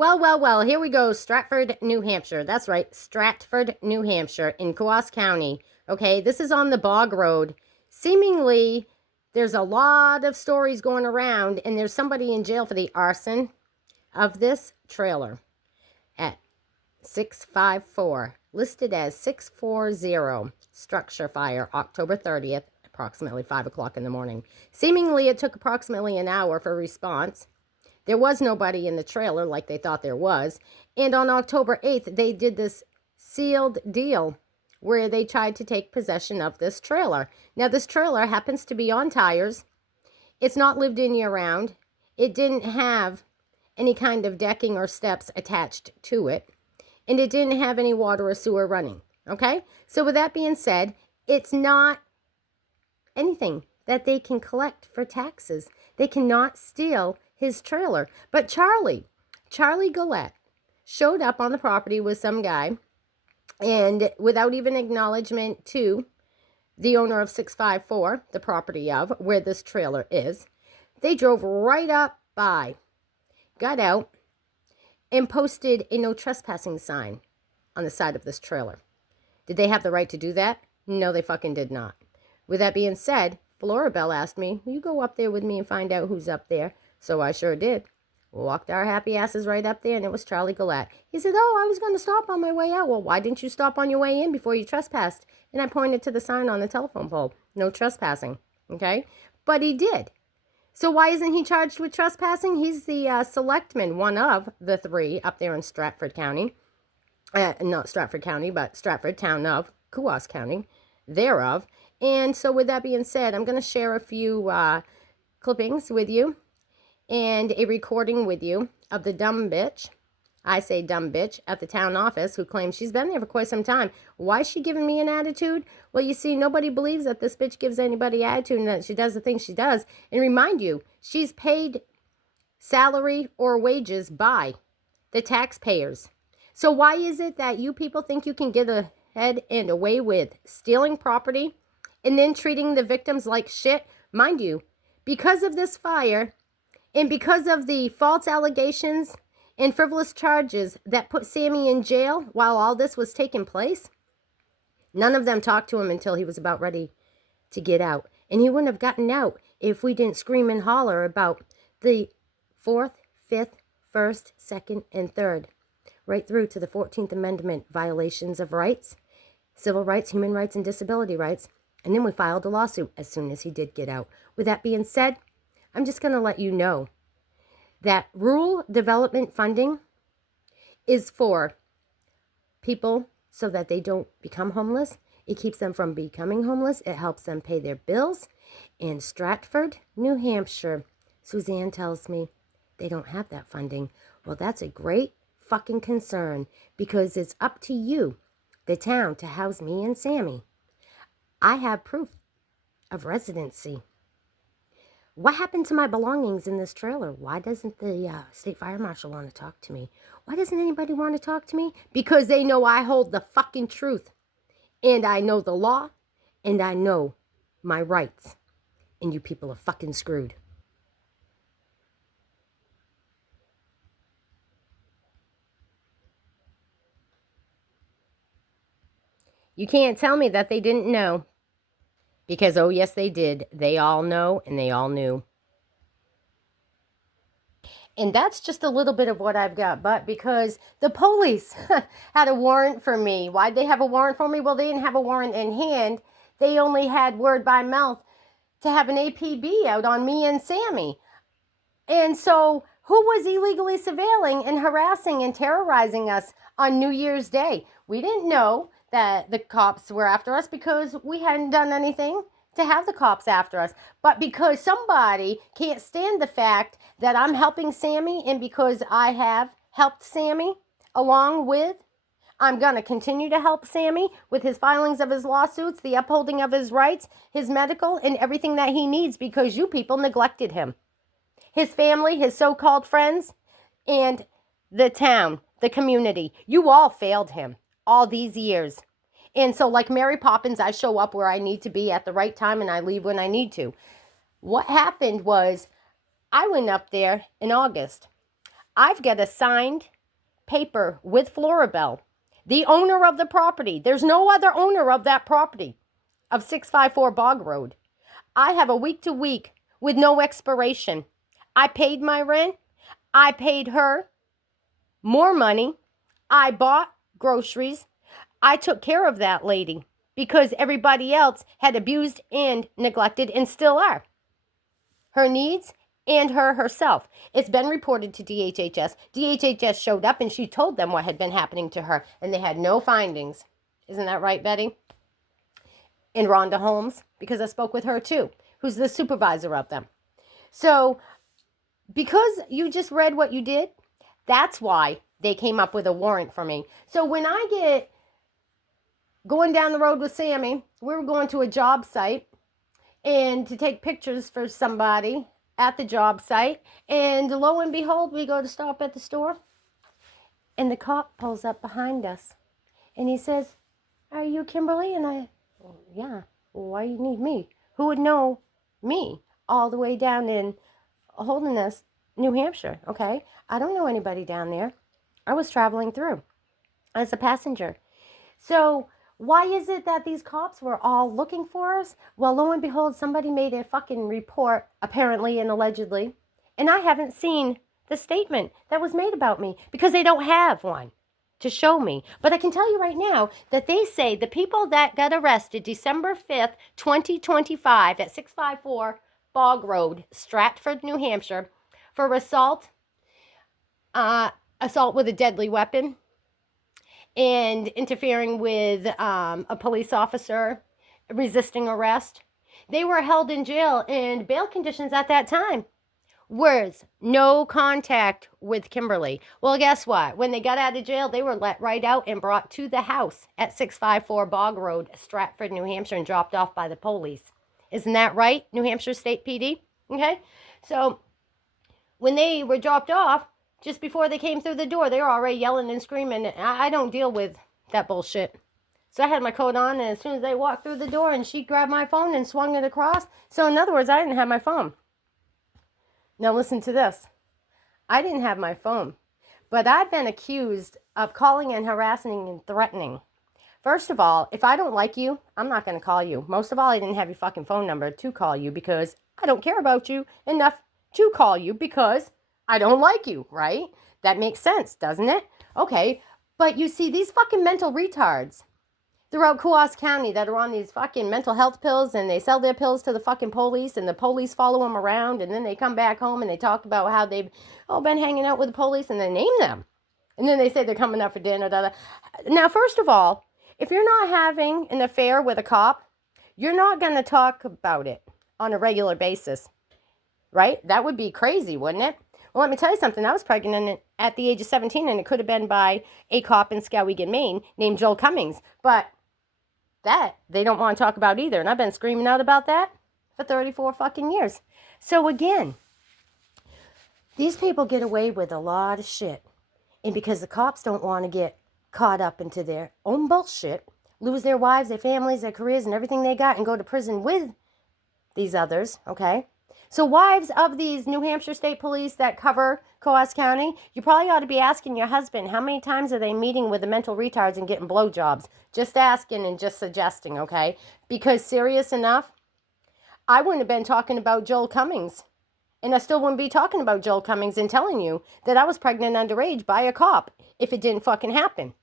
Well, here we go. Stratford, New Hampshire. That's right. Stratford, New Hampshire in Coos County. Okay, this is on the Bog Road. Seemingly, there's a lot of stories going around, and there's somebody in jail for the arson of this trailer at 654, listed as 640. Structure fire, October 30th, approximately 5 o'clock in the morning. Seemingly, it took approximately an hour for response. There was nobody in the trailer like they thought there was. And on October 8th, they did this sealed deal where they tried to take possession of this trailer. Now, this trailer happens to be on tires. It's not lived in year-round. It didn't have any kind of decking or steps attached to it. And it didn't have any water or sewer running. Okay? So with that being said, it's not anything that they can collect for taxes. They cannot steal his trailer. But Charlie Gillette showed up on the property with some guy, and without even acknowledgement to the owner of 654, the property of where this trailer is, they drove right up by, got out, and posted a no trespassing sign on the side of this trailer. Did they have the right to do that? No, they fucking did not. With that being said, Florabelle asked me, will you go up there with me and find out who's up there? So I sure did. We walked our happy asses right up there, and it was Charlie Gillette. He said, I was going to stop on my way out. Well, why didn't you stop on your way in before you trespassed? And I pointed to the sign on the telephone pole. No trespassing. Okay? But he did. So why isn't he charged with trespassing? He's the selectman, one of the three up there in Stratford County. Not Stratford County, but Stratford, town of Coos County, thereof. And so with that being said, I'm going to share a few clippings with you and a recording with you of the dumb bitch, I say dumb bitch, at the town office who claims she's been there for quite some time. Why is she giving me an attitude? Well, you see, nobody believes that this bitch gives anybody attitude and that she does the things she does. And remind you, she's paid salary or wages by the taxpayers. So why is it that you people think you can get ahead and away with stealing property and then treating the victims like shit? Mind you, because of this fire and because of the false allegations and frivolous charges that put Sammy in jail while all this was taking place, none of them talked to him until he was about ready to get out. And he wouldn't have gotten out if we didn't scream and holler about the 4th, 5th, 1st, 2nd, and 3rd, right through to the 14th Amendment violations of rights, civil rights, human rights, and disability rights. And then we filed a lawsuit as soon as he did get out. With that being said, I'm just going to let you know that rural development funding is for people so that they don't become homeless. It keeps them from becoming homeless. It helps them pay their bills. In Stratford, New Hampshire, Suzanne tells me they don't have that funding. Well, that's a great fucking concern, because it's up to you, the town, to house me and Sammy. I have proof of residency. What happened to my belongings in this trailer? Why doesn't the state fire marshal want to talk to me? Why doesn't anybody want to talk to me? Because they know I hold the fucking truth. And I know the law. And I know my rights. And you people are fucking screwed. You can't tell me that they didn't know. Because, oh yes, they did. They all know, and they all knew. And that's just a little bit of what I've got. But because the police had a warrant for me. Why'd they have a warrant for me? Well, they didn't have a warrant in hand. They only had word by mouth to have an APB out on me and Sammy. And so who was illegally surveilling and harassing and terrorizing us on New Year's Day? We didn't know that the cops were after us because we hadn't done anything to have the cops after us. But because somebody can't stand the fact that I'm helping Sammy, and because I have helped Sammy along with, I'm going to continue to help Sammy with his filings of his lawsuits, the upholding of his rights, his medical, and everything that he needs, because you people neglected him. His family, his so-called friends, and the town, the community. You all failed him all these years. And so like Mary Poppins, I show up where I need to be at the right time and I leave when I need to. What happened was I went up there in August. I've got a signed paper with Floribel, the owner of the property. There's no other owner of that property of 654 Bog Road. I have a week to week with no expiration. I paid my rent. I paid her more money. I bought groceries. I took care of that lady because everybody else had abused and neglected and still are her needs and herself. It's been reported to DHHS. DHHS showed up and she told them what had been happening to her, and they had no findings. Isn't that right, Betty? And Rhonda Holmes, because I spoke with her too, who's the supervisor of them. So because you just read what you did, that's why they came up with a warrant for me. So when I get going down the road with Sammy, we were going to a job site and to take pictures for somebody at the job site. And lo and behold, we go to stop at the store. And the cop pulls up behind us. And he says, "Are you Kimberly?" And I, "Well, yeah. Why you need me? Who would know me all the way down in Holderness, New Hampshire? Okay. I don't know anybody down there. I was traveling through as a passenger." So why is it that these cops were all looking for us? Well, lo and behold, somebody made a fucking report, apparently and allegedly, and I haven't seen the statement that was made about me because they don't have one to show me. But I can tell you right now that they say the people that got arrested December 5th, 2025 at 654 Bog Road, Stratford, New Hampshire, for assault with a deadly weapon, and interfering with a police officer, resisting arrest. They were held in jail, and bail conditions at that time was no contact with Kimberly. Well, guess what? When they got out of jail, they were let right out and brought to the house at 654 Bog Road, Stratford, New Hampshire, and dropped off by the police. Isn't that right, New Hampshire State PD? Okay? So when they were dropped off, just before they came through the door, they were already yelling and screaming. I don't deal with that bullshit. So I had my coat on, and as soon as they walked through the door, and she grabbed my phone and swung it across. So in other words, I didn't have my phone. Now listen to this. I didn't have my phone, but I've been accused of calling and harassing and threatening. First of all, if I don't like you, I'm not going to call you. Most of all, I didn't have your fucking phone number to call you because I don't care about you enough to call you because I don't like you, right? That makes sense, doesn't it? Okay, but you see, these fucking mental retards throughout Kewaskum County that are on these fucking mental health pills, and they sell their pills to the fucking police, and the police follow them around, and then they come back home and they talk about how they've been hanging out with the police, and they name them. And then they say they're coming up for dinner. Now, first of all, if you're not having an affair with a cop, you're not going to talk about it on a regular basis, right? That would be crazy, wouldn't it? Well, let me tell you something. I was pregnant at the age of 17, and it could have been by a cop in Skowhegan, Maine, named Joel Cummings. But that they don't want to talk about either. And I've been screaming out about that for 34 fucking years. So again, these people get away with a lot of shit. And because the cops don't want to get caught up into their own bullshit, lose their wives, their families, their careers, and everything they got, and go to prison with these others, okay? So wives of these New Hampshire State Police that cover Kewaskum County, you probably ought to be asking your husband, how many times are they meeting with the mental retards and getting blowjobs? Just asking and just suggesting, okay? Because serious enough, I wouldn't have been talking about Joel Cummings. And I still wouldn't be talking about Joel Cummings and telling you that I was pregnant underage by a cop if it didn't fucking happen.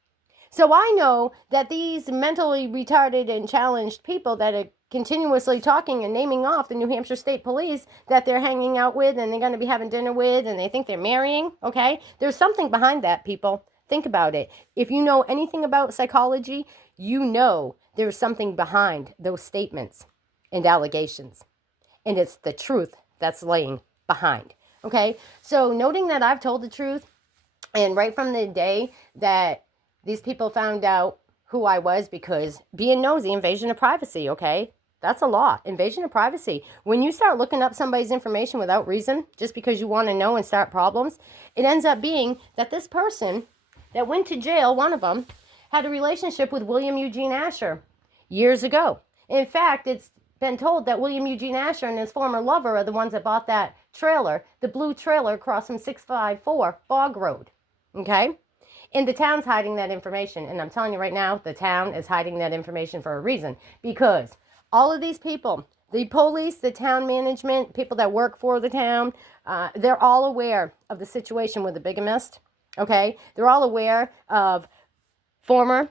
So I know that these mentally retarded and challenged people that are continuously talking and naming off the New Hampshire State Police that they're hanging out with and they're going to be having dinner with and they think they're marrying, okay? There's something behind that, people. Think about it. If you know anything about psychology, you know there's something behind those statements and allegations. And it's the truth that's laying behind, okay? So noting that I've told the truth, and right from the day that these people found out who I was, because being nosy, invasion of privacy, okay? That's a law, invasion of privacy. When you start looking up somebody's information without reason, just because you want to know and start problems, it ends up being that this person that went to jail, one of them, had a relationship with William Eugene Asher years ago. In fact, it's been told that William Eugene Asher and his former lover are the ones that bought that trailer, the blue trailer across from 654 Bog Road. Okay? And the town's hiding that information. And I'm telling you right now, the town is hiding that information for a reason. Because all of these people, the police, the town management, people that work for the town, they're all aware of the situation with the bigamist. Okay? They're all aware of former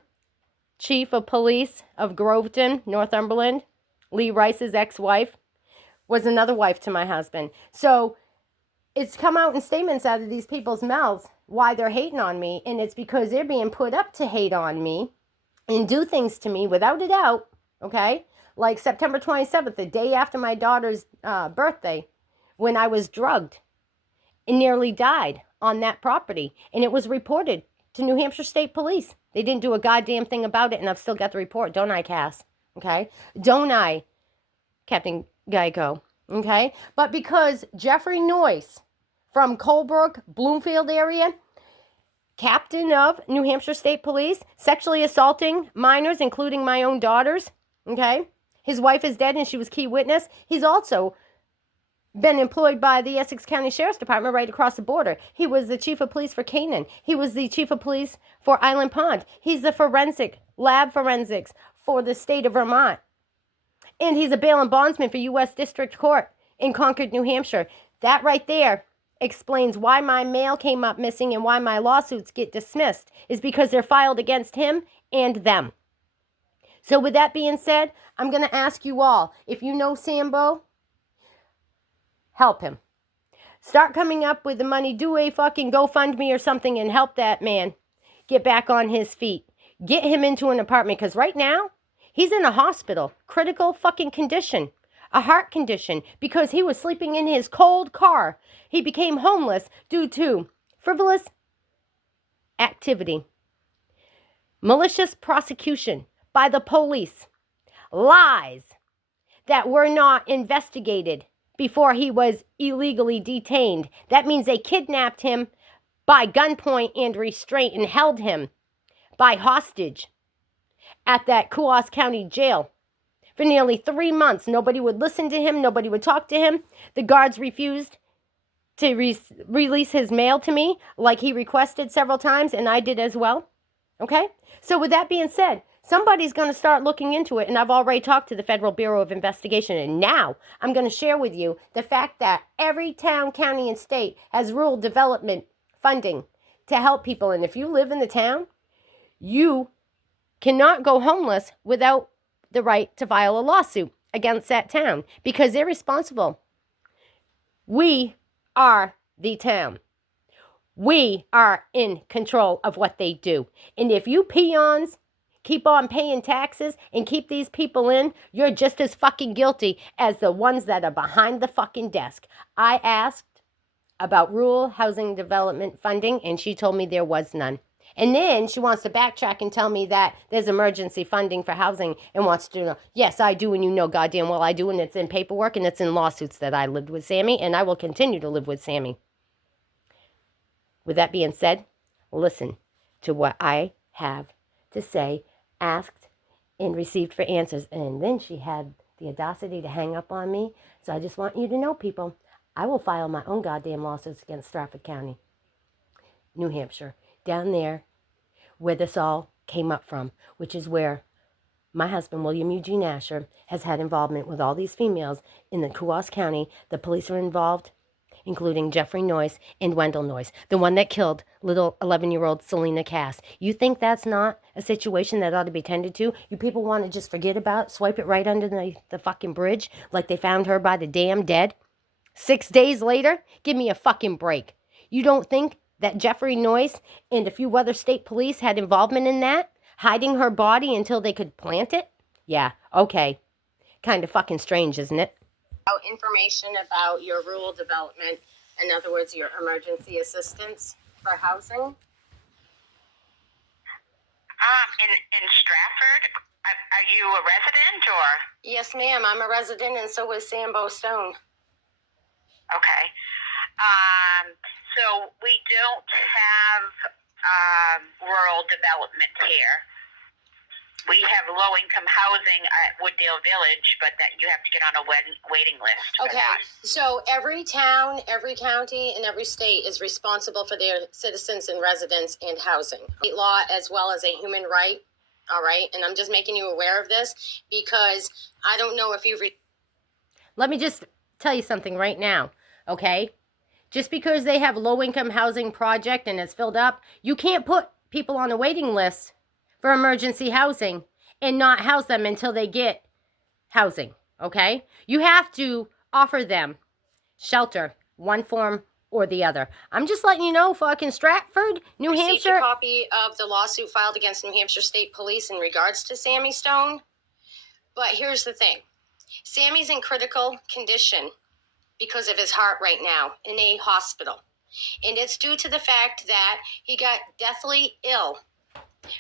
chief of police of Groveton, Northumberland, Lee Rice's ex-wife, was another wife to my husband. So it's come out in statements out of these people's mouths why they're hating on me, and it's because they're being put up to hate on me and do things to me without a doubt, okay? Like September 27th, the day after my daughter's birthday, when I was drugged and nearly died on that property, and it was reported to New Hampshire State Police. They didn't do a goddamn thing about it, and I've still got the report. Don't I, Cass? Okay? Don't I, Captain Geico? Okay? But because Jeffrey Noyce from Colebrook, Bloomfield area, captain of New Hampshire State Police, sexually assaulting minors, including my own daughters, okay? His wife is dead and she was key witness. He's also been employed by the Essex County Sheriff's Department right across the border. He was the chief of police for Canaan. He was the chief of police for Island Pond. He's the lab forensics for the state of Vermont. And he's a bail and bondsman for U.S. District Court in Concord, New Hampshire. That right there explains why my mail came up missing and why my lawsuits get dismissed, is because they're filed against him and them. So with that being said, I'm going to ask you all, if you know Sambo, help him. Start coming up with the money. Do a fucking GoFundMe or something and help that man get back on his feet. Get him into an apartment, because right now, he's in a hospital. Critical fucking condition. A heart condition, because he was sleeping in his cold car. He became homeless due to frivolous activity, malicious prosecution by the police, lies that were not investigated before he was illegally detained. That means they kidnapped him by gunpoint and restraint and held him by hostage at that Kewaskum County jail for nearly 3 months. Nobody would listen to him. Nobody would talk to him. The guards refused to release his mail to me like he requested several times, and I did as well. Okay? So with that being said, somebody's going to start looking into it, and I've already talked to the Federal Bureau of Investigation, and now I'm going to share with you the fact that every town, county, and state has rural development funding to help people. And if you live in the town, you cannot go homeless without the right to file a lawsuit against that town, because they're responsible. We are the town. We are in control of what they do. And if you peons keep on paying taxes and keep these people in, you're just as fucking guilty as the ones that are behind the fucking desk. I asked about rural housing development funding, and she told me there was none. And then she wants to backtrack and tell me that there's emergency funding for housing and wants to know, yes, I do, and you know goddamn well I do, and it's in paperwork and it's in lawsuits that I lived with Sammy, and I will continue to live with Sammy. With that being said, listen to what I have to say, asked and received for answers. And then she had the audacity to hang up on me. So I just want you to know, people, I will file my own goddamn lawsuits against Stratford County, New Hampshire, down there where this all came up from, which is where my husband, William Eugene Asher, has had involvement with all these females in the Kewaskum County. The police are involved, including Jeffrey Noyce and Wendell Noyce, the one that killed little 11-year-old Selena Cass. You think that's not a situation that ought to be tended to? You people want to just forget about it, swipe it right under the fucking bridge like they found her by the dam dead? 6 days later? Give me a fucking break. You don't think that Jeffrey Noyce and a few other state police had involvement in that? Hiding her body until they could plant it? Yeah, okay. Kind of fucking strange, isn't it? Information about your rural development, in other words, your emergency assistance for housing. In Stratford, are you a resident or? Yes, ma'am. I'm a resident, and so is Sambo Stone. Okay. So we don't have rural development here. We have low-income housing at Wooddale Village, but that you have to get on a waiting list for Okay, that. so every town, every county, and every state is responsible for their citizens and residents and housing. State law as well as a human right, all right? And I'm just making you aware of this because I don't know if you've... Let me just tell you something right now, okay? Just because they have low-income housing project and it's filled up, you can't put people on a waiting list for emergency housing and not house them until they get housing, okay? You have to offer them shelter, one form or the other. I'm just letting you know, fucking Stratford, New Hampshire. Received a copy of the lawsuit filed against New Hampshire State Police in regards to Sammy Stone. But here's the thing. Sammy's in critical condition because of his heart right now in a hospital. And it's due to the fact that he got deathly ill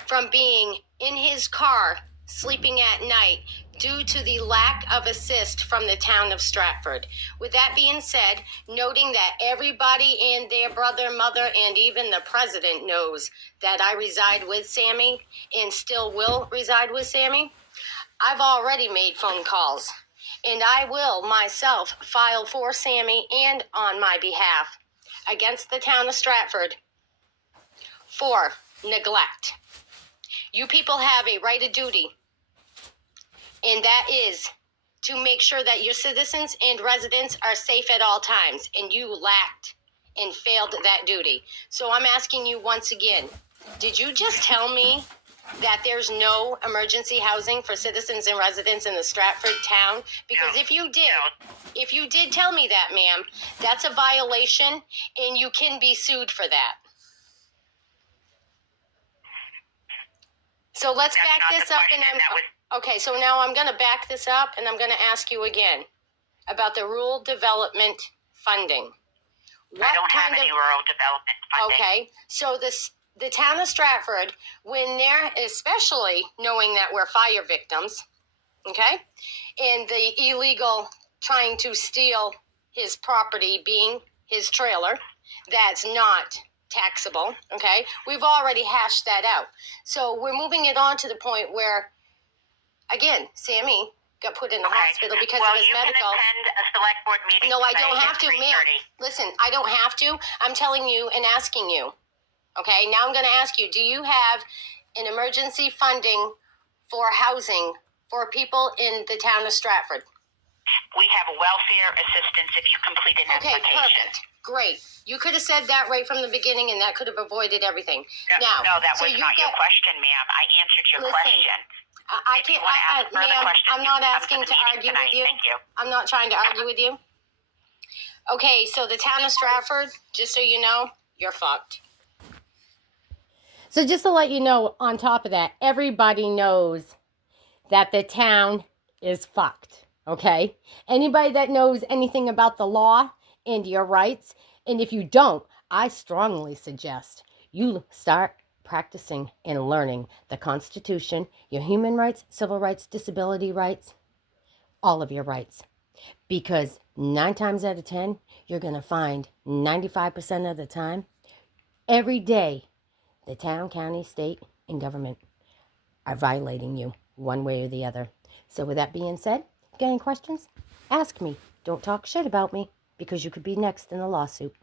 from being in his car sleeping at night due to the lack of assist from the town of Stratford. With that being said, noting that everybody and their brother, mother, and even the president knows that I reside with Sammy and still will reside with Sammy, I've already made phone calls. And I will myself file for Sammy and on my behalf against the town of Stratford for neglect. You people have a right of duty, and that is to make sure that your citizens and residents are safe at all times, and you lacked and failed that duty. So I'm asking you once again, did you just tell me that there's no emergency housing for citizens and residents in the Stratford town? Because No. if you did tell me that, ma'am, that's a violation, and you can be sued for that. So let's back this up, and okay, so now I'm going to back this up, and I'm going to ask you again about the rural development funding. I don't have any rural development funding. Okay, so the town of Stratford, when they're, especially knowing that we're fire victims, okay, and the illegal trying to steal his property being his trailer, that's not taxable, okay? We've already hashed that out. So we're moving it on to the point where, again, Sammy got put in the hospital because of his medical. Well, you can attend a select board meeting. No, I don't have to, ma'am. Listen, I don't have to. I'm telling you and asking you. Okay, now I'm going to ask you, do you have an emergency funding for housing for people in the town of Stratford? We have welfare assistance if you complete an application. Okay, perfect. Great. You could have said that right from the beginning, and that could have avoided everything. No, that was not your question, ma'am. I answered your question. I can't, ma'am, I'm not asking to argue with you. Thank you. I'm not trying to argue with you. Okay, so the town of Stratford, just so you know, you're fucked. So just to let you know, on top of that, everybody knows that the town is fucked, okay? Anybody that knows anything about the law and your rights, and if you don't, I strongly suggest you start practicing and learning the Constitution, your human rights, civil rights, disability rights, all of your rights. Because 9 times out of 10, you're going to find 95% of the time, every day, the town, county, state, and government are violating you one way or the other. So with that being said, if you got any questions, ask me. Don't talk shit about me because you could be next in the lawsuit.